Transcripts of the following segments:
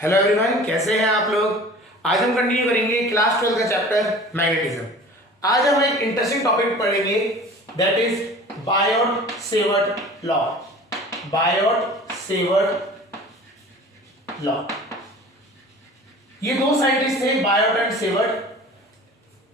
Hello everyone, कैसे हैं आप लोग। आज हम कंटिन्यू करेंगे क्लास 12 का चैप्टर मैग्नेटिज्म। आज हम एक इंटरेस्टिंग टॉपिक पढ़ेंगे, that is Biot Savart law. Biot Savart law. ये दो साइंटिस्ट थे, बायोट एंड सेवर्ट।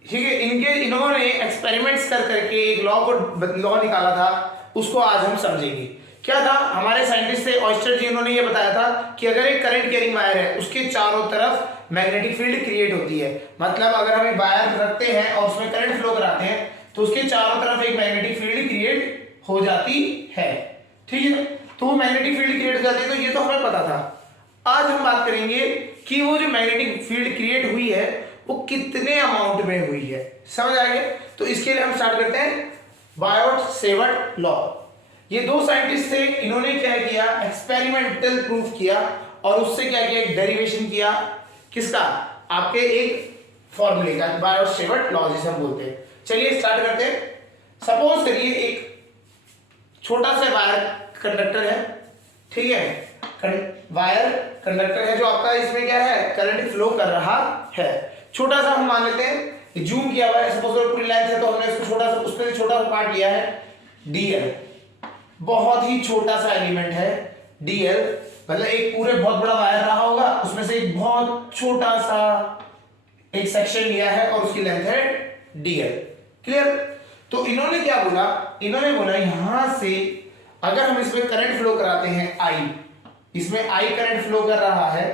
ठीक है, इन्होंने एक्सपेरिमेंट्स कर करके एक लॉ निकाला था, उसको आज हम समझेंगे। क्या था, हमारे साइंटिस्ट थे ऑयस्टर जी, उन्होंने ये बताया था कि अगर एक करंट कैरिंग वायर है, उसके चारों तरफ मैग्नेटिक फील्ड क्रिएट होती है। मतलब अगर हम एक वायर रखते हैं और उसमें करंट फ्लो कराते हैं तो उसके चारों तरफ एक मैग्नेटिक फील्ड क्रिएट हो जाती है। ठीक है, तो वो मैग्नेटिक फील्ड क्रिएट हो जाती है, तो ये तो हमें पता था। आज हम बात करेंगे कि वो जो मैग्नेटिक फील्ड क्रिएट हुई है वो कितने अमाउंट में हुई है। समझ आएंगे? तो इसके लिए हम स्टार्ट करते हैं बायोट सेवर्ट लॉ। ये दो साइंटिस्ट थे, इन्होंने क्या किया, एक्सपेरिमेंटल प्रूफ किया और उससे क्या किया, एक डेरिवेशन किया। किसका? आपके एक फॉर्मूले का, बायोट सेवर्ट लॉ जिसे हम बोलते हैं। चलिए स्टार्ट करते हैं। सपोज करिए एक छोटा सा वायर कंडक्टर है। ठीक है, वायर कंडक्टर है जो आपका इसमें क्या है, करंट फ्लो कर रहा है। छोटा सा हम मान लेते हैं, जूम किया हुआ है, सपोज पूरी लेंथ है तो हमने इसको छोटा सा, उसमें छोटा सा पार्ट लिया है डीएल। बहुत ही छोटा सा एलिमेंट है डीएल, मतलब एक पूरे बहुत बड़ा वायर रहा होगा, उसमें से एक बहुत छोटा सा एक सेक्शन लिया है और उसकी लेंथ है डीएल। क्लियर? तो इन्होंने क्या बोला, इन्होंने बोला यहां से अगर हम इसमें करंट फ्लो कराते हैं आई, इसमें आई करंट फ्लो कर रहा है।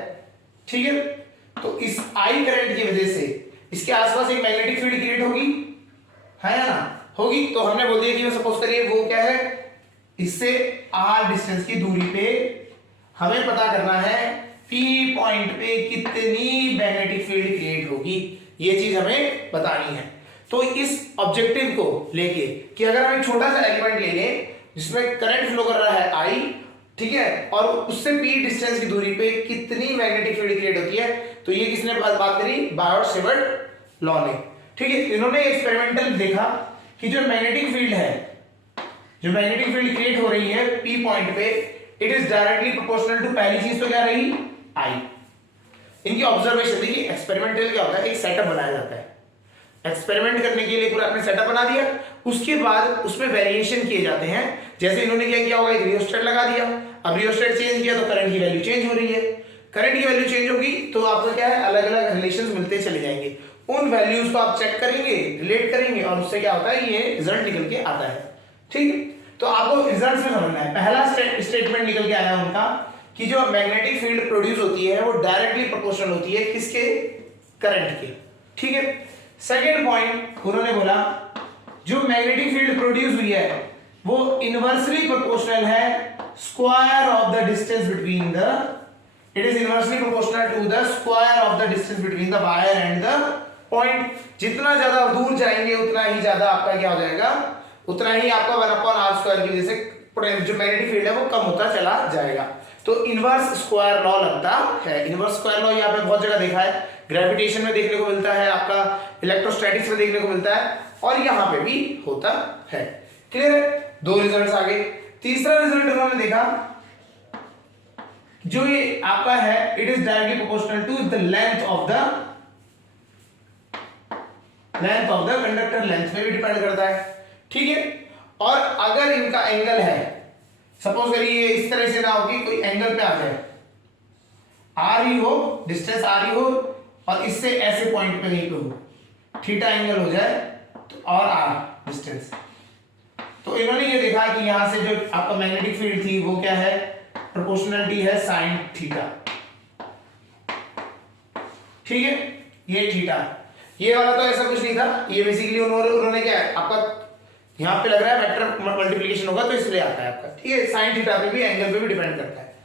ठीक है, तो इस आई करंट की वजह से इसके आसपास एक मैग्नेटिक फील्ड क्रिएट होगी, है ना? होगी। तो हमने बोल दिया कि सपोज करिए वो क्या है, इससे आर डिस्टेंस की दूरी पे हमें पता करना है पी पॉइंट पे कितनी मैग्नेटिक फील्ड क्रिएट होगी, ये चीज हमें बतानी है। तो इस ऑब्जेक्टिव को लेके कि अगर हम एक छोटा सा एलिमेंट ले लें जिसमें करंट फ्लो कर रहा है आई, ठीक है, और उससे पी डिस्टेंस की दूरी पे कितनी मैग्नेटिक फील्ड क्रिएट होती है, तो ये किसने बात करी, बायोट सेवर्ट लॉ ने। ठीक है, इन्होंने एक्सपेरिमेंटल देखा कि जो मैग्नेटिक फील्ड है, जो मैग्नेटिक फील्ड क्रिएट हो रही है पी पॉइंट पे, it is directly proportional to, पहली चीज तो क्या रही, आई। इनकी ऑब्जर्वेशन देखिए, एक्सपेरिमेंटल क्या होता है, एक सेटअप बनाया जाता है। एक्सपेरिमेंट करने के लिए पूरा आपने सेटअप बना दिया, उसके बाद उसमें वेरिएशन किए जाते हैं। जैसे इन्होंने क्या किया होगा, एक रियोस्टेट लगा दिया, अब रियोस्टेट चेंज किया तो करंट की वैल्यू चेंज हो रही है। करंट की वैल्यू चेंज होगी तो आपको क्या है, अलग अलग रिलेशंस मिलते चले जाएंगे। उन वैल्यूज को आप चेक करेंगे, रिलेट करेंगे और उससे क्या होता है, ये रिजल्ट निकल के आता है। ठीक है, तो आपको रिजल्ट में समझना है। पहला स्टेटमेंट निकल के आया उनका कि जो मैग्नेटिक फील्ड प्रोड्यूस होती है वो डायरेक्टली प्रोपोर्शनल होती है किसके, करंट के। ठीक है, सेकेंड पॉइंट उन्होंने बोला जो मैग्नेटिक फील्ड प्रोड्यूस हुई है वो इनवर्सली प्रोपोर्शनल है square of the distance between the, it is inversely proportional to the square of the distance between the wire and the point. जितना ज्यादा दूर जाएंगे उतना ही ज्यादा आपका क्या हो जाएगा, उतना ही आपका 1/r² की वजह से जो मैग्नेटिक फील्ड है वो कम होता चला जाएगा। तो इनवर्स स्क्वायर लॉ लगता है। इनवर्स स्क्वायर लॉ यहाँ पे बहुत जगह देखा है, ग्रेविटेशन में देखने को मिलता है, आपका इलेक्ट्रोस्टैटिक्स में देखने को मिलता है और यहाँ पे भी होता है। क्लियर है? दो रिजल्ट्स आ गए। तीसरा रिजल्ट उन्होंने देखा जो ये आपका है, it is directly proportional to the length of the conductor, length पे भी डिपेंड करता है। ठीक है, और अगर इनका एंगल है, सपोज करिए इस तरह से ना हो कि कोई एंगल पे आ जाए, आर ही हो, डिस्टेंस आर ही हो और इससे ऐसे पॉइंट पे कहीं पे हो, थीटा एंगल हो जाए तो और आर डिस्टेंस, तो इन्होंने ये देखा कि यहां से जो आपका मैग्नेटिक फील्ड थी वो क्या है, प्रोपोर्शनलिटी है साइन थीटा। ठीक है, ये थीटा, ये वाला तो ऐसा कुछ नहीं था, ये बेसिकली उन्होंने क्या है, आपका यहां पे लग रहा है वेक्टर मल्टीप्लिकेशन होगा तो इसलिए आता है आपका। ठीक है, साइन थीटा पे भी एंगल पे भी डिपेंड करता है।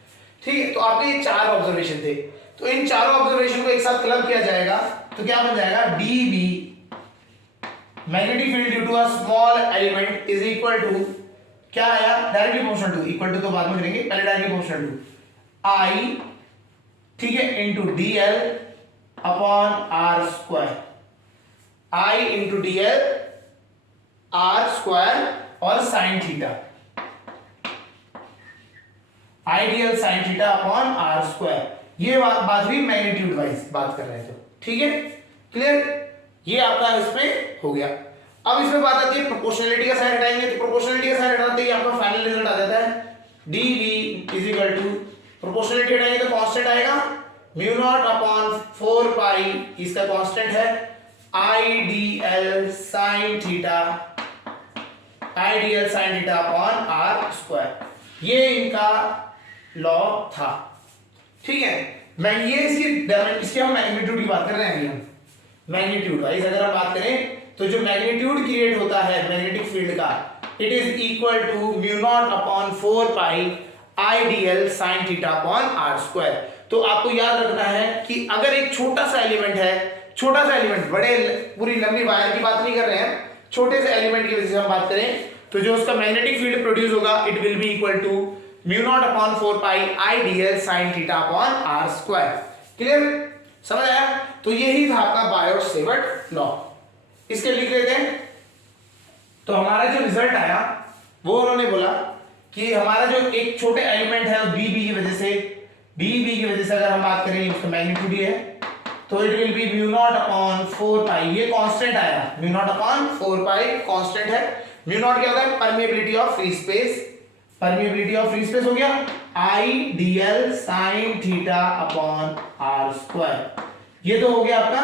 ठीक है, तो आपके ये चार ऑब्जर्वेशन थे, तो इन चारों ऑब्जर्वेशन को एक साथ क्लब किया जाएगा तो क्या बन जाएगा, dB magnetic field due to a small element is equal to, क्या आया, directly proportional to, equal to तो बाद में करेंगे, पहले डायरेक्टली प्रोपोर्शनल टू आई, ठीक है, into DL upon R square, I into DL R square और sine theta, I DL sine theta upon R square. ये बात भी मैग्नीट्यूड वाइज बात कर रहे थे, ठीक है, क्लियर। ये आपका इसमें हो गया। अब इसमें बात आती है प्रोपोर्शनलिटी का साइन हटाएंगे, तो प्रोपोर्शनलिटी का साइन हटाते ही आपका फाइनल रिजल्ट आ जाता है dv is equal to, proportionality हटाएंगे तो कांस्टेंट आएगा म्यू नॉट अपॉन 4 पाई, इसका कांस्टेंट है idl sin theta, idl sin theta upon r square. ये इनका लॉ था, ठीक है। मैं ये इसकी हम मैग्नीट्यूड की बात कर रहे हैं अभी हम। मैग्नीट्यूड वाइज अगर हम बात करें तो जो मैग्नीट्यूड क्रिएट होता है मैग्नेटिक फील्ड का, it is equal to mu naught upon 4 pi idl sin theta upon r square. तो आपको याद रखना है कि अगर एक छोटा सा एलिमेंट है, छोटा सा एलिमेंट, बड़े पूरी लंबी वायर की बात नहीं कर रहे हैं, छोटे से एलिमेंट की वजह से हम बात करें तो जो उसका मैग्नेटिक फील्ड प्रोड्यूस होगा it will be equal to mu naught upon 4 pi idl sin theta upon r square. Clear, समझ आया। तो यही था आपका बायोट-सेवर्ट लॉ। इसके लिख लेते हैं। तो हमारा जो रिजल्ट आया वो उन्होंने बोला कि हमारा जो एक छोटे एलिमेंट है bb की वजह से अगर हम बात करें उसका मैग्नीट्यूड ये है, तो it will B mu naught upon 4 pi, ये कांस्टेंट आया, mu naught upon 4 pi constant है। म्यू नॉट क्या होता है, permeability of free space, permeability of free space हो गया idl sin theta upon r square. ये तो हो गया आपका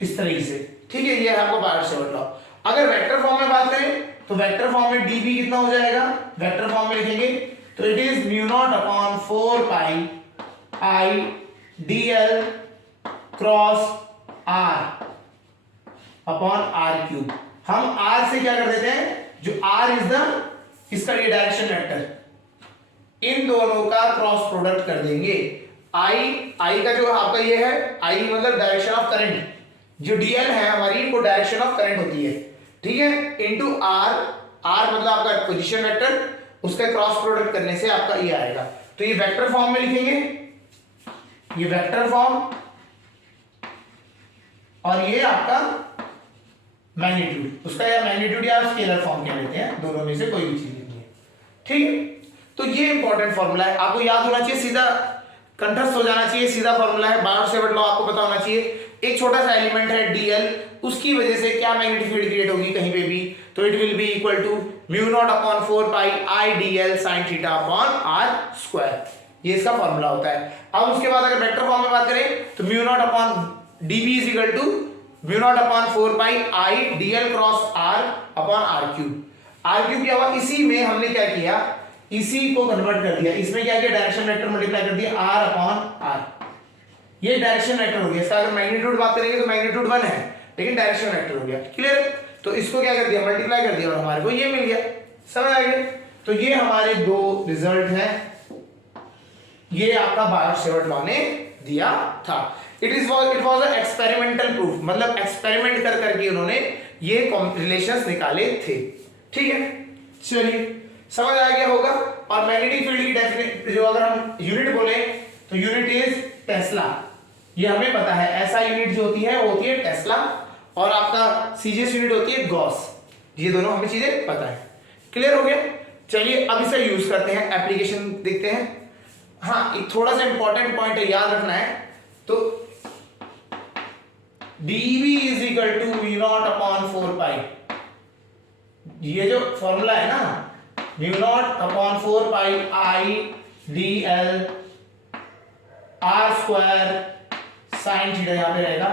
इस तरीके से, ठीक है। ये है आपको बायोट-सेवर्ट लॉ। अगर वेक्टर फॉर्म में बात करें तो वेक्टर फॉर्म में dv कितना हो जाएगा, वेक्टर फॉर्म में लिखेंगे तो it is mu naught upon 4 pi idl cross r upon r cube. हम r से क्या कर देते हैं, जो r इज द इसका ये डायरेक्शन वेक्टर, इन दोनों का क्रॉस प्रोडक्ट कर देंगे। I का जो आपका ये है, I मतलब डायरेक्शन ऑफ करंट, जो dl है हमारी वो डायरेक्शन ऑफ करंट होती है, ठीक है, इनटू r, r मतलब आपका पोजीशन वेक्टर, उसका क्रॉस प्रोडक्ट करने से आपका ये आएगा। तो ये वेक्टर फॉर्म में लिखेंगे, ये वेक्टर फॉर्म, और ये आपका मैग्नीट्यूड, उसका या मैग्नीट्यूड या स्केलर फॉर्म कह लेते हैं, दोनों में से कोई भी चीज नहीं है, ठीक है। तो ये इंपॉर्टेंट फॉर्मूला है, आपको याद होना चाहिए, सीधा कंठस्थ हो जाना चाहिए, सीधा फॉर्मूला है। बायोट-सेवर्ट लॉ आपको पता होना चाहिए। एक छोटा सा एलिमेंट है dl, उसकी वजह से क्या मैग्नेटिक फील्ड क्रिएट होगी कहीं पे भी, तो it will be equal to mu naught upon 4 pi idl sin theta upon r square. ये इसका फॉर्मूला होता है। अब उसके बाद अगर वेक्टर फॉर्म में बात करें तो mu naught upon dv is equal to mu naught upon 4 pi idl cross r upon r cube. r cube क्या हुआ, इसी में हमने क्या किया, इसी को कन्वर्ट कर दिया, इसमें क्या किया, डायरेक्शन वेक्टर मल्टीप्लाई कर दिया r अपॉन r, ये डायरेक्शन वेक्टर हो गया। इसका अगर मैग्नीट्यूड बात करेंगे तो मैग्नीट्यूड 1 है, लेकिन डायरेक्शन वेक्टर हो गया, क्लियर। तो इसको क्या कर दिया, मल्टीप्लाई कर दिया और हमारे को ये मिल गया, समझ आ गया। तो ये हमारे दो रिजल्ट हैं, ये आपका बायोट-सेवर्ट लॉ ने दिया था। It was a experimental proof, मतलब एक्सपेरिमेंट कर करके उन्होंने ये रिलेशंस निकाले थे, ठीक है। चलिए समझ आ गया होगा। और मैग्नेटिक फील्ड की डेफिनेशन, जो अगर हम यूनिट बोले तो यूनिट इज टेस्ला, ये हमें पता है। ऐसा यूनिट जो होती है वो होती है टेस्ला, और आपका सीजीएस यूनिट होती है गॉस, ये दोनों हमें चीजें पता है, क्लियर हो गया। चलिए अब इसे यूज करते हैं, एप्लीकेशन देखते हैं। हाँ, एक थोड़ा सा इंपॉर्टेंट पॉइंट है, याद रखना है। तो dv is equal to mu naught upon 4 pi, ये जो फॉर्मूला है ना, mu naught upon 4 pi idl r square sine theta, यहां पे रहेगा,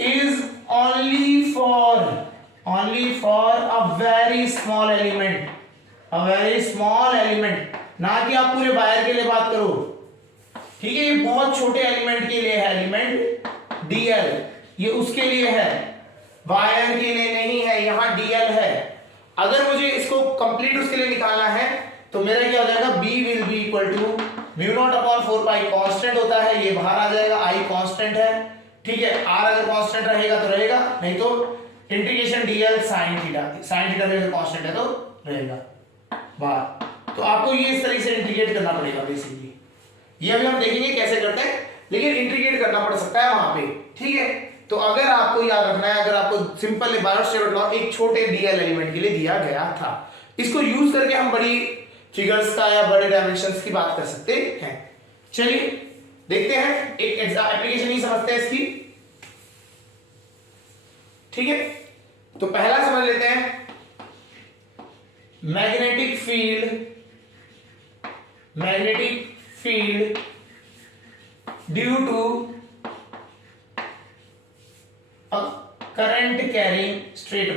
is only for a very small element, ना कि आप पूरे वायर के लिए बात करो, ठीक है। ये बहुत छोटे एलिमेंट के लिए है, एलिमेंट dl, ये उसके लिए है, वायर के लिए नहीं है, यहां dl है। अगर मुझे इसको कंप्लीट उसके लिए निकालना है तो मेरा क्या हो जाएगा, b will be equal to mu naught upon 4 pi, constant होता है, ये बाहर आ जाएगा, i कांस्टेंट है, ठीक है। r अगर कांस्टेंट रहेगा तो रहेगा, नहीं तो इंटीग्रेशन dl sin थीटा में कांस्टेंट है तो रहेगा बाहर। तो आपको ये इस तरीके से इंटीग्रेट करना पड़ेगा बेसिकली, ये अभी हम देखेंगे कैसे करते हैं, लेकिन इंटीग्रेट करना पड़ सकता है वहां पे, ठीक है। तो अगर आपको याद रखना है, अगर आपको सिंपल बायोट-सेवर्ट लॉ एक छोटे dl एलिमेंट के लिए दिया गया था, इसको यूज करके हम बड़ी फिगर्स का या बड़े डायमेंशंस की बात कर सकते हैं। चलिए देखते हैं, एक एप्लीकेशन ही समझते हैं इसकी। ठीक है, तो पहला समझ लेते हैं, magnetic field due to current carrying straight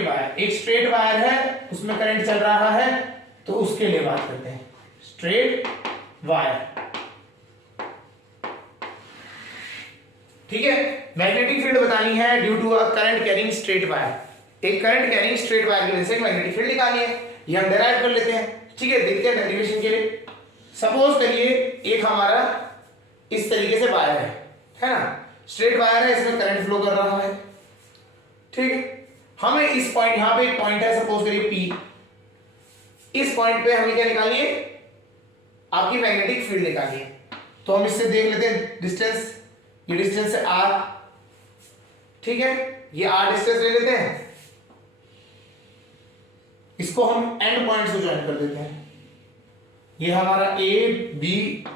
wire, एक स्ट्रेट वायर है, उसमें करंट चल रहा है, तो उसके लिए बात करते हैं, स्ट्रेट वायर। ठीक है, मैग्नेटिक फील्ड बतानी है due to a current carrying straight wire. एक करंट कैरिंग स्ट्रेट वायर की वजह से मैग्नेटिक फील्ड निकालनी है, ये हम डेराइव कर लेते हैं। ठीक है, देखते हैं डेरिवेशन के लिए। सपोज करिए एक हमारा इस तरीके से वायर है ना, स्ट्रेट वायर है, इसमें करंट फ्लो कर रहा है। ठीक है, हमें इस पॉइंट, यहां पे एक पॉइंट है, सपोज करिए P, इस पॉइंट पे हमें क्या निकालनी है, आपकी मैग्नेटिक फील्ड निकालनी है। तो हम इससे देख लेते हैं डिस्टेंस, ये डिस्टेंस है R। ठीक है, ये R डिस्टेंस ले लेते हैं, इसको हम एंड पॉइंट से ज्वाइन कर देते हैं। ये हमारा AB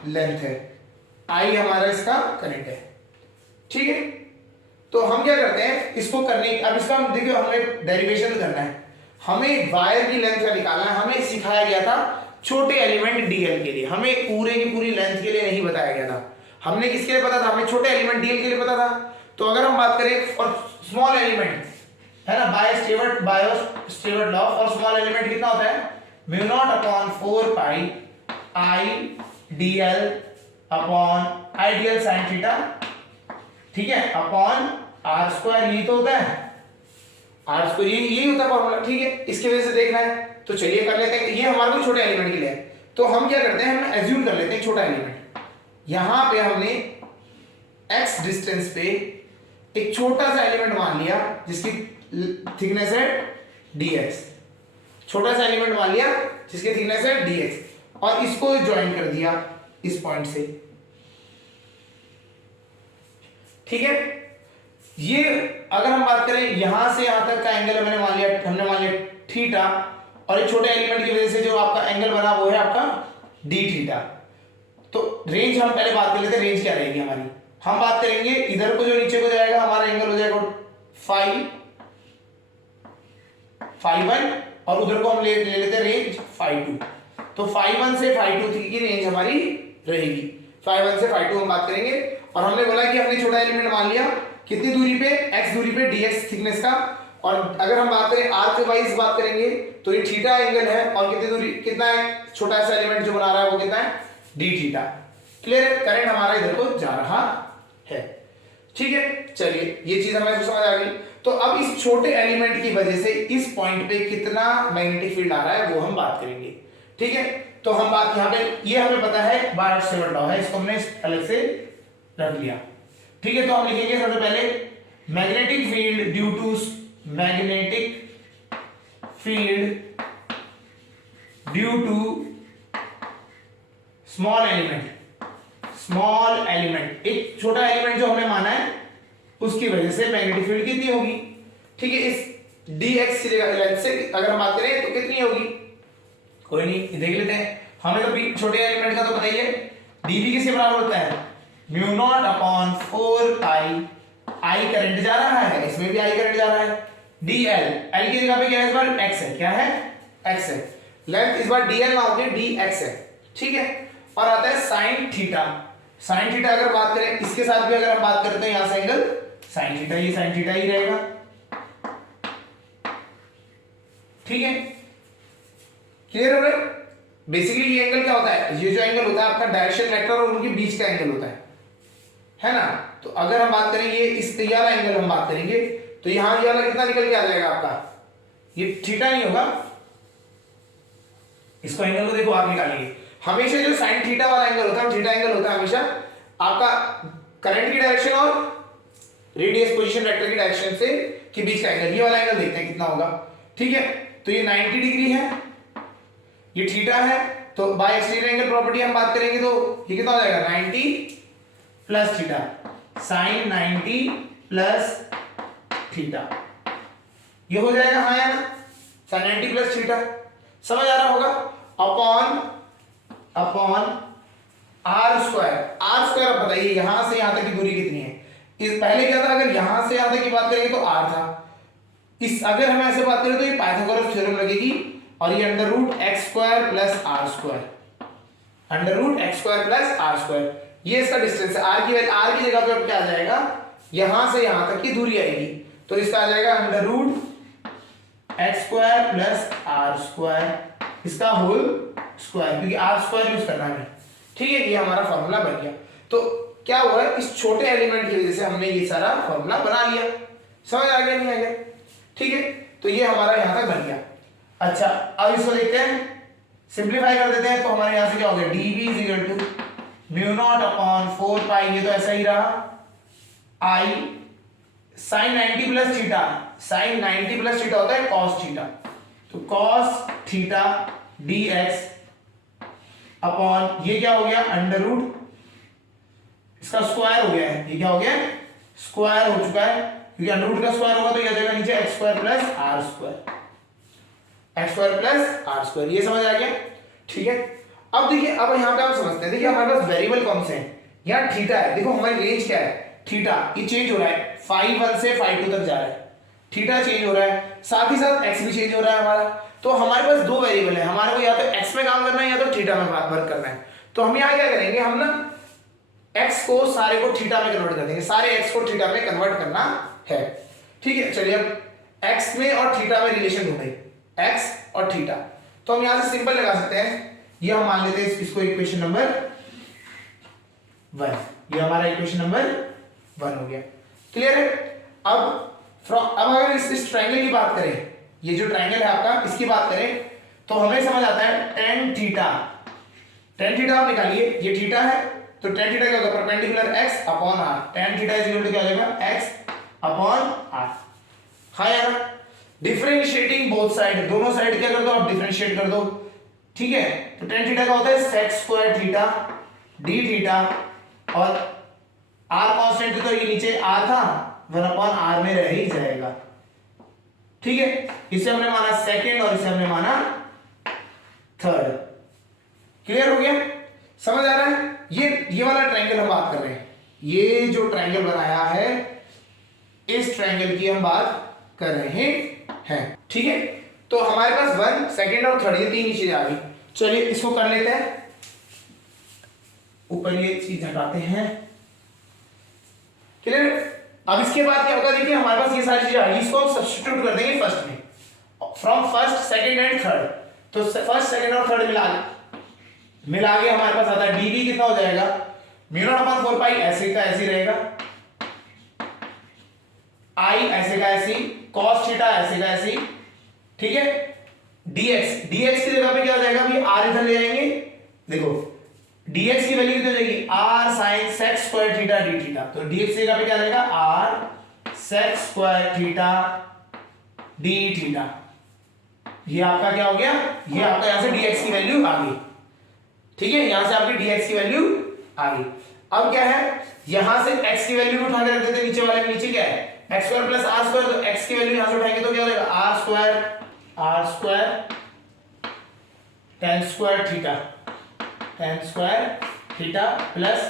लेंथ है, I हमारा इसका करंट है। ठीक है, तो हम क्या करते हैं, इसको करने, अब इसका हम देखिए, हमें डेरिवेशन करना है, हमें वायर की लेंथ का निकालना है। हमें सिखाया गया था छोटे एलिमेंट DL के लिए, हमें पूरे की पूरी लेंथ के लिए नहीं बताया गया था। हमने किसके लिए पता था, हमें छोटे एलिमेंट DL के लिए पता था। तो अगर हम बात करें और स्मॉल एलिमेंट है ना, bio-Stewart law for small element कितना होता है, mu naught upon 4 pi I dl upon ideal sine theta, ठीक है, अपॉन R स्क्वायर, यही तो होता है, R स्क्वायर यही होता है फॉर्मूला। ठीक है, इसकी वजह से देखना है, तो चलिए कर लेते हैं। ये हमारे को छोटे एलिमेंट के लिए है, तो हम क्या करते हैं, हम एज्यूम कर लेते हैं छोटा एलिमेंट। यहां पे हमने x डिस्टेंस पे एक छोटा सा एलिमेंट मान लिया जिसकी थिकनेस है dx, छोटा सा एलिमेंट मान लिया जिसकी थिकनेस है dx, और इसको ज्वाइन कर दिया इस पॉइंट से। ठीक है, ये अगर हम बात करें यहां से यहां तक का एंगल हमने मान लिया थीटा, और एक छोटे एलिमेंट की वजह से जो आपका एंगल बना वो है आपका d थीटा। तो रेंज हम पहले बात कर लेते हैं, रेंज क्या रहेगी हमारी, हम बात करेंगे इधर को जो नीचे को जाएगा हमारा एंगल हो जाएगा फाई 1, और उधर को हम ले लेते हैं रेंज फाई 2। तो फाई 1 से फाई 2 की रेंज हमारी रहेगी, फाई 1 से फाई 2 हम बात करेंगे। और हमने बोला कि हमने छोटा एलिमेंट मान लिया कितनी दूरी पे, x दूरी पे dx थिकनेस का, और अगर हम बात करें r के वाइज बात करेंगे तो ये थीटा एंगल है, और कितनी दूरी, कितना है, छोटा सा एलिमेंट जो बना रहा है वो कितना है, d थीटा। क्लियर है, करंट हमारा इधर को जा रहा है। ठीक है, चलिए ये चीज हमें समझ आ गई। तो अब इस छोटे एलिमेंट की वजह से इस पॉइंट पे कितना मैग्नेटिक फील्ड आ रहा है वो हम बात करेंगे। ठीक है, तो हम बात यहाँ पे, ये हमें पता है बायो-स्टेवर्ट लॉ है, इसको हमने अलग से रख लिया। ठीक है, तो हम लिखेंगे सबसे पहले magnetic field due to small element, एक छोटा एलिमेंट जो हमने माना है उसकी वजह से मैग्नेटिक फील्ड कितनी होगी। ठीक है, इस dx की लेंथ से अगर हम बात करें तो कितनी होगी, कोई नहीं देख लेते हैं, हमें तो छोटे एलिमेंट का तो पता ही है, dv किसके बराबर होता है, mu naught upon 4 pi, I current जा रहा है, इसमें भी I करंट जा रहा है, dl, L की जगह पे क्या है इस बार, x है, क्या है, x है, लेंथ इस बार dl ना होके dx है। ठीक है, और आता है साइन थीटा। साइन थीटा अगर बात करें इसके साथ भी अगर हम बात करते हैं, यहां से एंगल साइन थीटा, ये साइन थीटा ही रहेगा। ठीक है, क्लियर हो रहा है। बेसिकली ये एंगल क्या होता है, ये जो एंगल होता है आपका डायरेक्शन वेक्टर और उनके बीच का एंगल होता है ना। तो अगर हम बात करें ये इस वाला एंगल हम बात करेंगे तो यहां ये वाला कितना निकल के आ जाएगा आपका, ये थीटा नहीं होगा, इसको एंगल को देखो आप निकालेंगे, हमेशा जो साइन थीटा वाला एंगल होता है, थीटा एंगल होता है हमेशा आपका करंट की डायरेक्शन और रेडियस पोजीशन वेक्टर की डायरेक्शन से के बीच का एंगल, ये वाला एंगल देखते हैं कितना होगा। ठीक है, तो ये 90 डिग्री है, ये थीटा है, तो बाय एक्सटीरियर एंगल प्रॉपर्टी हम बात करेंगे तो ये कितना हो जाएगा, 90 plus theta, sine 90 plus theta, ये हो जाएगा हाँ या ना। sin 90 प्लस थीटा, समझ आ रहा होगा, upon R square. R square अब बताइए यहां से यहां तक की दूरी कितनी है। इस पहले क्या था, अगर यहां से यहां तक की बात करेंगे तो आर था, इस अगर हम ऐसे बात करें तो ये पाइथागोरस थ्योरम लगेगी और ये under root X square plus R square, under root X square plus R square, ये इसका डिस्टेंस है। आर की जगह पे अब क्या आ जाएगा, यहां से यहां तक की दूरी आएगी, तो इसका आ जाएगा under root X square plus R square, इसका होल स्क्वायर, क्योंकि आर स्क्वायर यूज करना है, ठीक है। ये हमारा फॉर्मूला बन गया। तो क्या हुआ, इस छोटे एलिमेंट की वजह से हमने ये सारा फॉर्मूला बना लिया, समझ आ गया नहीं आ गया, ठीक है। तो ये हमारा यहां तक बन गया। अच्छा अब इसको देखते हैं, सिंप्लीफाई कर देते हैं, तो हमारे यहां से क्या हो गया, dv is equal to mu naught upon 4 pi, ये तो ऐसा ही रहा, i sin 90 plus theta, sin 90 plus theta होता है cos थीटा, तो cos थीटा dx अपॉन ये क्या हो गया, अंडर रूट इसका स्क्वायर हो गया है, ये क्या हो गया, स्क्वायर हो चुका है, क्योंकि अंडर रूट का स्क्वायर होगा तो ये आ जाएगा नीचे X square plus R square, X square plus R square, ये समझ आ गया, ठीक है। अब देखिए, अब यहाँ पे हम समझते हैं, देखिए हमारे पास वेरिएबल कौन से हैं, यहाँ थीटा है, देखो हमारी रेंज क्या है, थीटा ये चेंज हो रहा है, फाई 1 से फाई 2 तक जा रहा है, थीटा चेंज हो रहा है, साथ ही साथ एक्स भी चेंज हो रहा है हमारा, तो हमारे पास दो वेरिएबल है, हमारे को या तो एक्स में काम करना है या तो थीटा में वर्क करना है। तो हम यहाँ क्या करेंगे, हम ना एक्स को सारे को थीटा में कन्वर्ट कर देंगे, सारे एक्स को थीटा में कन्वर्ट करना है, ठीक है। चलिए अब एक्स में और थीटा में रिलेशन ढूंढे, एक्स और थीटा, तो हम यहां से सिंपल लगा सकते हैं, ये हम मान लेते हैं इसको इक्वेशन नंबर 1, ये हमारा इक्वेशन नंबर 1 हो गया, क्लियर है। अब अगर इस ट्रायंगल की बात करें, ये जो ट्रायंगल है आपका, इसकी बात करें तो हमें समझ आता है tan थीटा, tan थीटा आप निकालिए, ये थीटा है तो tan थीटा क्या होगा, perpendicular x upon r, tan theta is equal to क्या हो जाएगा, x अपॉन r, हाँ यार, डिफरेंशिएटिंग बोथ साइड, दोनों साइड क्या कर दो आप, डिफरेंशिएट कर दो, ठीक है। तो tan थीटा का होता है sec square theta d theta, और r कांस्टेंट तो ये नीचे r था, 1 अपॉन r में रह ही जाएगा, ठीक है। इसे हमने माना सेकंड और इसे हमने माना थर्ड, क्लियर हो गया, समझ आ रहा है। ये वाला ट्रायंगल हम बात कर रहे हैं, ये जो ट्रायंगल बनाया है इस ट्रायंगल की हम बात कर रहे हैं, ठीक है। तो हमारे पास 1 सेकंड और थर्ड ये तीन ही चीजें आ गई। चलिए इसको कर लेते हैं, ऊपर ये चीज हटाते हैं, क्लियर। अब इसके बाद क्या होगा, देखिए हमारे पास ये सारी चीजें आ गई, इसको हम सब्स्टिट्यूट कर देंगे फर्स्ट में, from first second and third, तो फर्स्ट सेकंड और थर्ड मिला के हमारे पास आता है dv कितना हो जाएगा, म्यू नॉट अपॉन 4 पाई, ऐसे का ऐसे रहेगा, i ऐसे का ऐसे, cos थीटा ऐसे का ऐसे, ठीक है। dx की जगह पे क्या हो जाएगा, अभी r इधर ले आएंगे, देखो dx की वैल्यू कितनी हो जाएगी, r sin sec square theta d theta, तो dx की जगह पे क्या आ जाएगा, r sec square theta d theta, ये आपका क्या हो गया, ये आपका यहां से dx की वैल्यू आ गई, ठीक है, यहां से आपकी dx की वैल्यू आ गई। अब क्या है, यहां से x की वैल्यू उठा के रख देते हैं, नीचे वाले में, नीचे क्या है x square plus r square, तो x की वैल्यू यहां से उठाएंगे तो क्या हो जाएगा, r square tan square theta plus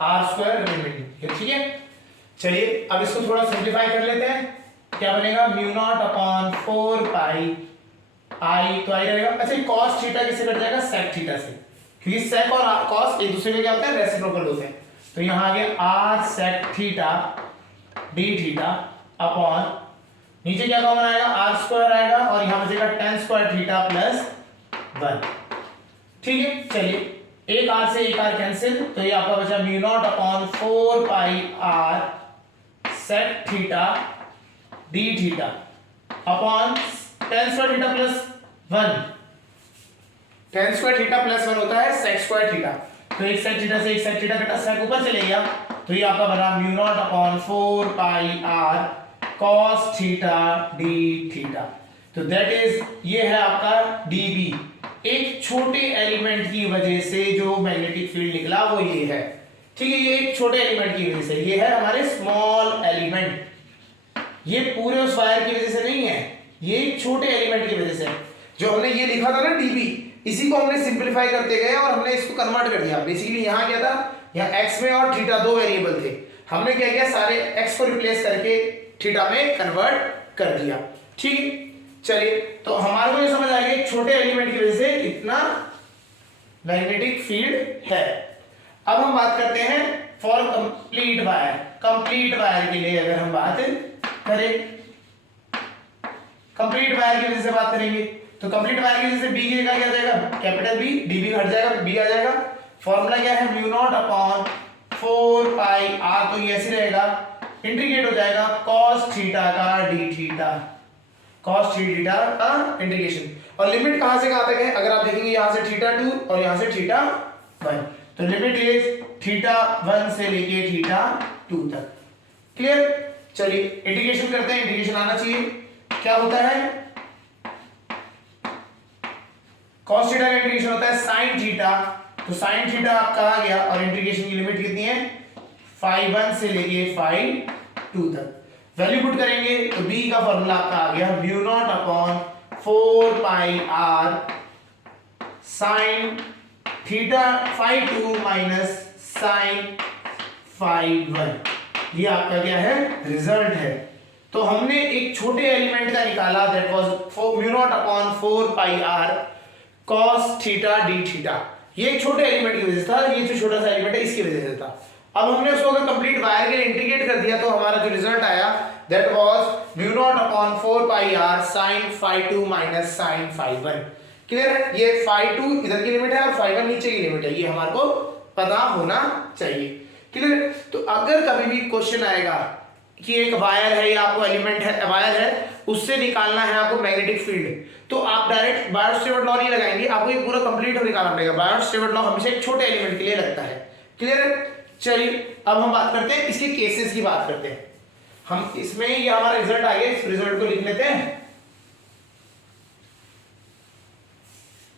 r square remaining, ठीक है। चलिए अब इसको थोड़ा सिंप्लीफाई कर लेते हैं, क्या बनेगा, mu naught upon 4 pi i, तो i रहेगा, अच्छा cos थीटा किससे कट जाएगा, sec थीटा से, क्योंकि sec और cos एक दूसरे के क्या होते हैं, रेसिप्रोकल होते हैं, तो यहां आ गया r sec theta d theta upon नीचे क्या कॉमन आएगा, r स्क्वायर आएगा, और यहां बचेगा tan स्क्वायर थीटा प्लस 1, ठीक है। चलिए एक r से एक r कैंसिल, तो ये आपका बचा mu naught upon 4 pi r sec theta d theta upon tan square theta plus 1, tan square theta plus 1 होता है sec स्क्वायर थीटा, तो एक sec थीटा से एक sec थीटा कटा, sec ऊपर चले गया, तो ये आपका बना mu naught upon 4 pi r cos theta d theta, तो दैट इज, ये है आपका dv, एक छोटे एलिमेंट की वजह से जो मैग्नेटिक फील्ड निकला वो ये है, ठीक है, ये एक छोटे एलिमेंट की वजह से, ये है हमारे स्मॉल एलिमेंट, ये पूरे उस वायर की वजह से नहीं है, ये एक छोटे एलिमेंट की वजह से। जो हमने ये लिखा था ना dB, इसी को हमने सिंप्लीफाई करते गए और हमने इसको कन्वर्ट कर दिया। बेसिकली यहाँ क्या था, यहाँ x में और थीटा दो वेरिएबल थे, हमने क्या किया सारे x को रिप्लेस करके थीटा में कन्वर्ट कर दिया। ठीक है, चलिए तो हमारे को ये समझ आ गया एक छोटे एलिमेंट की वजह से इतना मैग्नेटिक फील्ड है। अब हम बात करते हैं for complete wire. Complete wire के लिए अगर हम बात करें, कंप्लीट वायर की वजह से बात करेंगे तो कंप्लीट वायर की वजह से बी का क्या जाएगा, कैपिटल बी, डीबी हट जाएगा, बी आ जाएगा। फॉर्मूला क्या है, mu naught upon 4 pi R, तो ये ऐसे रहेगा, इंटीग्रेट हो जाएगा cos थीटा का डी थीटा, cos थीटा का इंटीग्रेशन। और लिमिट कहां से कहां तक है, अगर आप देखेंगे यहां से थीटा 2 और यहां से थीटा 1, तो लिमिट इज थीटा 1 से लेके थीटा 2 तक। क्लियर, चलिए इंटीग्रेशन करते हैं, इंटीग्रेशन आना चाहिए। क्या होता है, cos थीटा का इंटीग्रेशन होता है sin थीटा, तो sin थीटा आपका आ गया और इंटीग्रेशन की लिमिट कितनी है, फाई 1 से लेके फाई 2 तक। वैल्यू पुट करेंगे तो b का फॉर्मूला आपका आ गया mu naught upon 4 pi r sin theta phi 2 minus sin phi 1। ये आपका क्या है, रिजल्ट है। तो हमने एक छोटे एलिमेंट का निकाला, that was mu naught upon 4 pi r cos theta D theta. ये एक छोटे एलिमेंट की वजह से था, ये जो छोटा सा एलिमेंट है इसकी वजह से था। अब हमने उसको अगर कंप्लीट वायर के लिए इंटीग्रेट कर दिया तो हमारा जो रिजल्ट आया that was mu naught upon 4 pi r sin phi 2 minus sin phi 1। Clear है, ये फाई 2 इधर की लिमिट है और फाई 1 नीचे की लिमिट है, ये हमारे को पता होना चाहिए। क्लियर, तो अगर कभी भी क्वेश्चन आएगा कि एक वायर है या आपको एलिमेंट है, वायर है, उससे निकालना है आपको मैग्नेटिक फील्ड, तो आप डायरेक्ट बायोट-सेवर्ट लॉ नहीं लगाएंगे, आपको ये पूरा कंप्लीट निकालना पड़ेगा। बायोट-सेवर्ट लॉ हमेशा एक छोटे एलिमेंट के लिए लगता है। क्लियर है, चलिए अब हम बात करते हैं इसके केसेस की बात करते हैं। हम इसमें ये हमारा रिजल्ट आ गया, इस रिजल्ट को लिख लेते हैं।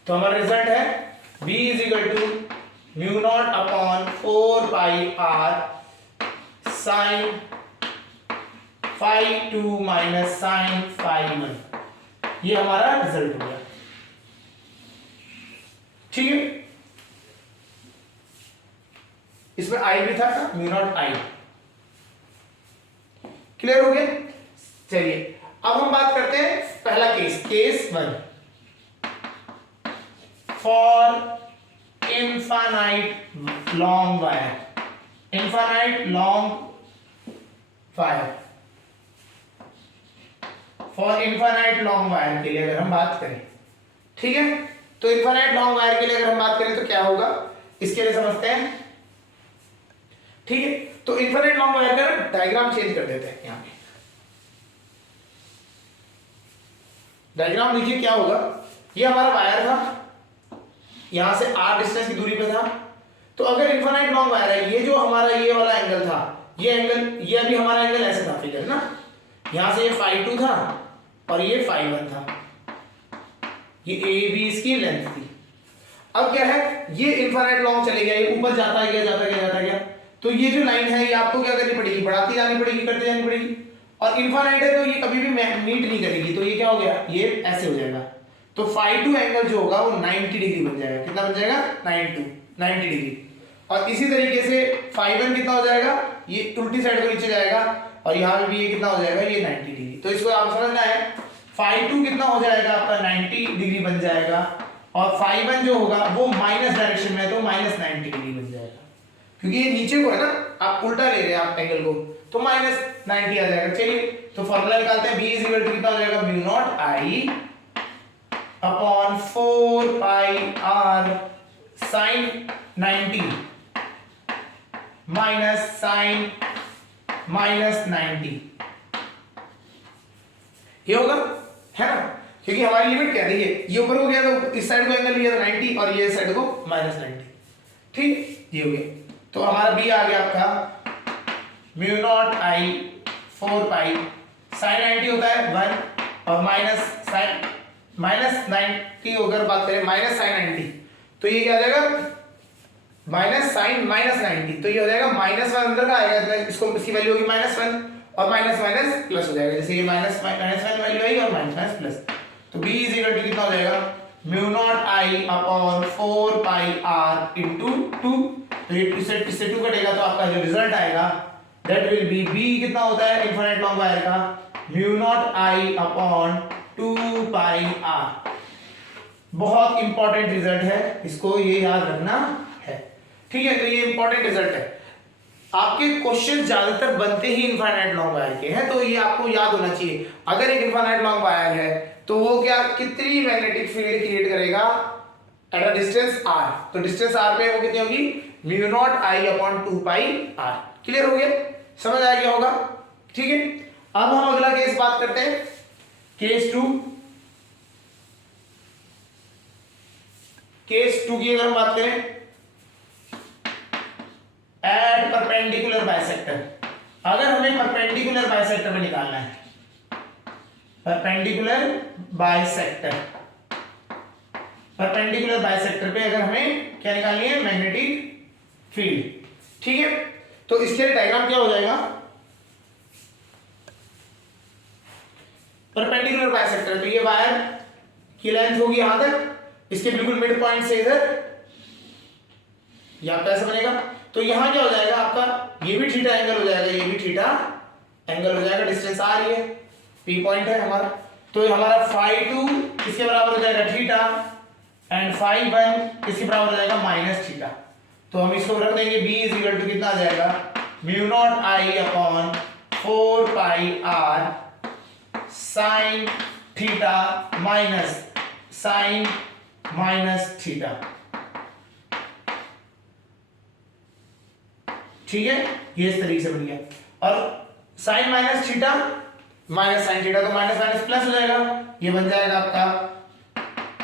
तो हमारा रिजल्ट है b is equal to mu naught upon 4 pi r sin phi 2 minus sin phi 1। ये हमारा रिजल्ट हो गया। ठीक है, इसमें आई भी था म्यू नॉट आई। क्लियर हो गया, चलिए अब हम बात करते हैं पहला case, case 1 for infinite long wire. Infinite long wire, for infinite long wire के लिए अगर हम बात करें, ठीक है, तो इनफाइनाइट लॉन्ग वायर के लिए अगर हम बात करें तो क्या होगा, इसके लिए समझते हैं। ठीक है, तो इनफाइनाइट लॉन्ग वायर का डायग्राम चेंज कर देते हैं। यहां पे डायग्राम देखिए क्या होगा, ये हमारा वायर था, यहां से r डिस्टेंस की दूरी पे था। तो अगर इनफाइनाइट लॉन्ग वायर है, ये जो हमारा ये वाला एंगल था, ये एंगल, ये अभी हमारा एंगल ऐसे था, फिगर ना, यहां से ये फाई 2 था और ये फाई 1 था, ये ए बी इसकी लेंथ थी। अब क्या है, ये इनफाइनाइट लॉन्ग चले गया, ये ऊपर जाता गया जाता गया जाता गया, तो ये जो लाइन है ये आपको क्या करनी पड़ेगी, बढ़ाती जानी पड़ेगी, करते जानी पड़ेगी। और इनफाइनाइट है तो ये कभी भी मीट नहीं करेगी, तो ये क्या हो गया, ये ऐसे हो जाएगा। तो फाई 2 एंगल जो होगा वो 90 डिग्री बन जाएगा। कितना बन जाएगा, 90 डिग्री। और इसी तरीके से फाई 1 कितना हो जाएगा, ये उल्टी साइड को नीचे जाएगा और यहाँ भी ये कितना हो जाएगा, ये 90 डिग्री। तो इसको आप समझना है, फाई 2 कितना हो जाएगा आपका 90 डिग्री बन जाएगा, और फाई 1 जो होगा वो माइनस डायरेक्शन में है तो माइनस 90 डिग्री बन जाएगा, क्योंकि ये नीचे को है ना, आप उल्टा ले रहे हैं आप एंगल को, तो माइनस 90 आ जाएगा। चलिए तो फॉर्मूला निकालते हैं, b इज इक्वल टू कितना हो जाएगा, mu naught I upon 4 pi r sin 90 minus sin minus 90। ये होगा, है ना, क्योंकि हमारी लिमिट क्या है, देखिए ये ऊपर हो गया तो इस साइड को एंगल लिया तो 90 और ये साइड को माइनस 90। ठीक, ये हो गया। तो हमारा b आ गया आपका म्यू नॉट आई 4 पाई sin 90 होता है 1 और माइनस sin माइनस 90 अगर बात करें माइनस sin 90, तो ये क्या आ जाएगा, माइनस sin माइनस 90, तो ये हो जाएगा -1 अंदर का आएगा, इसको इसकी वैल्यू होगी -1 और माइनस माइनस प्लस हो जाएगा, जैसे ये माइनस माइनस वैल्यू आई और माइनस माइनस प्लस, तो b इज इक्वल टू कितना हो जाएगा mu naught I upon 4 pi r into 2। तो ये इससे 2 कटेगा तो आपका जो रिजल्ट आएगा दैट विल बी b कितना होता है इनफिनिट लॉन्ग वायर का mu naught I upon 2 pi r। बहुत इंपॉर्टेंट रिजल्ट है, इसको ये याद रखना है, ठीक है। तो ये इंपॉर्टेंट रिजल्ट है, आपके क्वेश्चन ज्यादातर बनते ही इनफाइनाइट लॉन्ग वायर के हैं, तो ये आपको याद होना चाहिए। अगर एक इनफाइनाइट लॉन्ग वायर है तो वो क्या कितनी मैग्नेटिक फील्ड क्रिएट करेगा एट अ डिस्टेंस r, तो डिस्टेंस r पे वो कितनी होगी mu naught I upon 2 pi r। Clear हो गया, समझ आ गया होगा, ठीक है। अब हम अगला केस बात करते हैं, केस 2। केस 2 की अगर हम बात करें, एट परपेंडिकुलर बाइसेक्टर। अगर हमें परपेंडिकुलर बाइसेक्टर में निकालना है, परपेंडिकुलर बाइसेक्टर, परपेंडिकुलर बाइसेक्टर पे अगर हमें क्या निकालनी है मैग्नेटिक फील्ड, ठीक है। तो इसके लिए डायग्राम क्या हो जाएगा, परपेंडिकुलर बाइसेक्टर तो ये वायर की लेंथ होगी यहां तक, इसके बिल्कुल मिड पॉइंट से इधर यहां कैसे बनेगा, तो यहां क्या हो जाएगा आपका ये भी थीटा एंगल हो जाएगा, ये भी थीटा एंगल हो जाएगा, डिस्टेंस आ रही है, पी पॉइंट है हमारा, तो हमारा फाई 2 किसके बराबर हो जाएगा थीटा एंड फाई 1 किसके बराबर हो जाएगा माइनस थीटा। तो हम इसको रख देंगे b इज इक्वल टू कितना आ जाएगा mu naught I upon 4 pi r sine theta minus sine minus theta, ठीक है। ये इस तरीके से बन गया, और sine minus theta minus sine theta तो माइनस माइनस प्लस हो जाएगा, ये बन जाएगा आपका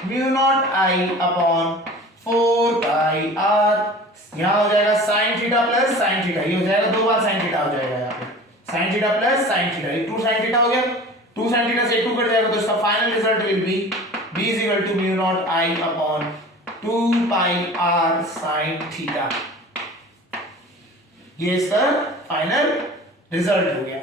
mu naught I upon 4 pi r, यहां हो जाएगा sine theta plus sine theta, ये हो जाएगा 2 बार साइन थीटा हो जाएगा यहाँ पे, sign theta plus sine theta, ये 2 साइन थीटा हो गया, 2 साइन थीटा से 2 कट जाएगा, तो इसका final result will be b is equal to mu naught I upon 2 pi r sine theta. ये इसका फाइनल रिजल्ट हो गया,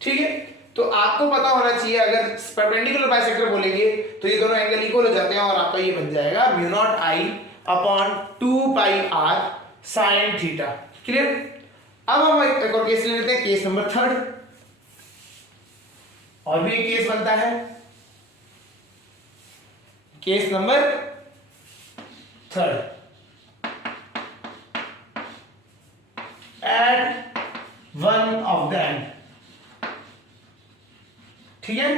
ठीक है। तो आपको पता होना चाहिए अगर परपेंडिकुलर बाइसेक्टर बोलेंगे तो ये दोनों एंगल इक्वल हो जाते हैं, और आपका ये बन जाएगा mu naught I upon 2 pi r sine theta. Clear. अब हम एक और केस ले लेते हैं, केस नंबर 3, और भी एक केस बनता है, case number 3 at one of the end, ठीक है।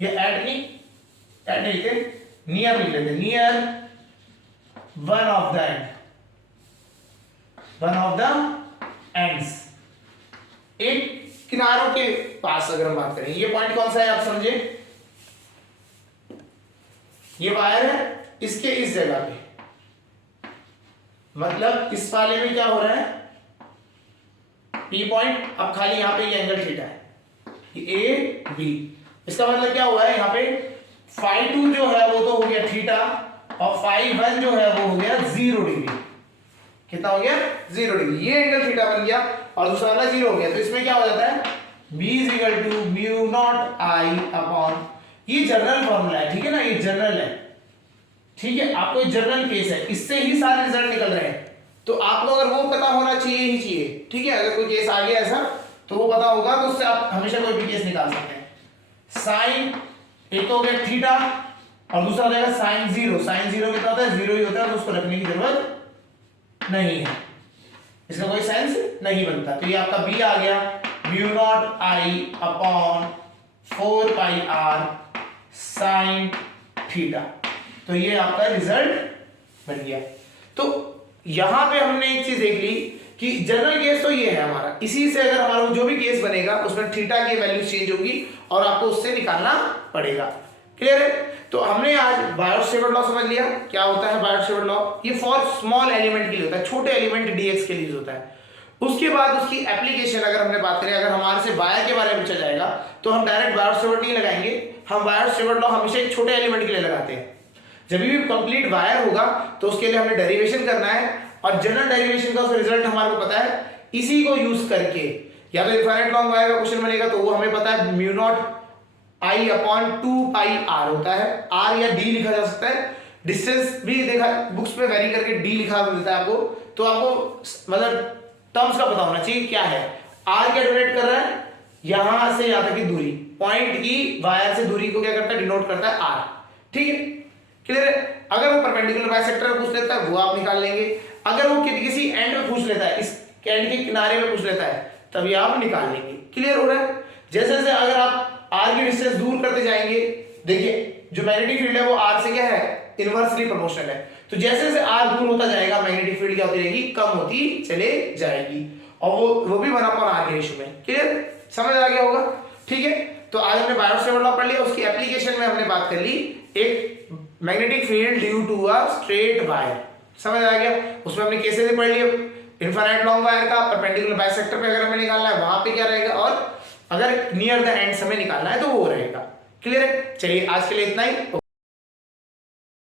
ये एट नहीं लिखते, नियर लिख लेते, near one of the end, one of the ends, एक किनारों के पास अगर हम बात करें, ये पॉइंट कौन सा है आप समझे, ये वायर है इसके इस जगह पे, मतलब इस वाले में क्या हो रहा है P पॉइंट, अब खाली यहां पे ये एंगल थीटा है, ये A B, इसका मतलब क्या हुआ है यहाँ पे फाई 2 जो है वो तो हो गया थीटा, और फाई 1 जो है वो हो गया 0 डिग्री, कितना हो गया 0 डिग्री, ये एंगल थीटा बन गया और दूसरा वाला 0 हो गया, तो इसमें क्या हो जाता है b is equal to mu naught I upon, ये जनरल फॉर्मूला है, ठीक है ना, ये जनरल है, ठीक है, आपको जनरल केस है, इससे ही सारे रिजल्ट निकल रहे हैं, तो आपको अगर वो पता होना चाहिए ही चाहिए, ठीक है। अगर कोई केस आ गया ऐसा तो वो पता होगा, तो उससे आप हमेशा कोई भी केस निकाल सकते हैं। साइन एक तो हो गया थीटा और दूसरा हो जाएगा साइन 0, साइन 0 कितना होता है 0 ही होता है, तो उसको रखने की जरूरत नहीं है, इसका कोई सेंस नहीं बनता, तो ये आपका b आ गया mu naught I upon 4 pi r sine theta, तो ये आपका रिजल्ट बन गया। तो यहां पे हमने एक चीज देख ली कि जनरल केस तो ये है हमारा, इसी से अगर हमारा जो भी केस बनेगा उसमें थीटा की वैल्यू चेंज होगी और आपको उससे निकालना पड़ेगा। क्लियर है। तो हमने आज बायोट-सेवर्ट लॉ समझ लिया, क्या होता है बायोट-सेवर्ट लॉ, ये फॉर स्मॉल एलिमेंट के लिए होता है, छोटे एलिमेंट dx के लिए होता है। उसके बाद उसकी एप्लीकेशन अगर हमने बात करें, अगर हमारे से वायर के बारे में पूछा जाएगा तो हम डायरेक्ट बायोट-सेवर्ट नहीं लगाएंगे, हम बायोट-सेवर्ट लॉ हमेशा एक छोटे एलिमेंट के लिए लगाते हैं। जब भी कंप्लीट वायर होगा तो उसके लिए हमें डेरिवेशन करना है, और जनरल डेरिवेशन का उसका रिजल्ट हमारे को पता है, इसी को यूज करके या तो इनफाइनाइट लॉन्ग वायर का क्वेश्चन बनेगा तो वो हमें पता है mu naught I upon 2πr होता है, r या d लिखा जा सकता है, डिस्टेंस भी देखा बुक्स में वेरी करके d लिखा मिलता है आपको, तो आपको मतलब टर्म्स का पता होना चाहिए क्या है। r क्या डिनोट कर रहा है, यहां से यहां तक की दूरी, पॉइंट की वायर से दूरी को क्या करता है, डिनोट करता है r, ठीक है, क्लियर है। अगर वो परपेंडिकुलर बाइसेक्टर में पूछ लेता है वो आप निकाल लेंगे, अगर वो किसी एंड में पूछ लेता है, इस एंड के किनारे में पूछ लेता है तभी आप निकाल लेंगे, क्लियर हो रहा है। जैसे जैसे अगर आप r की डिस्टेंस दूर करते जाएंगे, देखिए जो मैग्नेटिक फील्ड है वो r से क्या है, इनवर्सली प्रोपोर्शनल है, तो जैसे जैसे r दूर होता जाएगा मैग्नेटिक फील्ड क्या होती रहेगी, कम होती चले जाएगी, और वो भी 1/r के रेशियो में, क्लियर, समझ आ गया होगा, ठीक है। तो आज हमने बायोट सेवर्ट लॉ पढ़ लिया, उसकी एप्लीकेशन में हमने बात कर ली एक magnetic field due to a straight wire, समझ आ गया, उसमें हमने केसेस भी पढ़ लिए, इनफाइनाइट लॉन्ग वायर का परपेंडिकुलर बाइसेक्टर पे अगर हमें निकालना है वहां पे क्या रहेगा, और अगर नियर द एंड हमें निकालना है तो वो रहेगा, क्लियर है। चलिए आज के लिए इतना ही।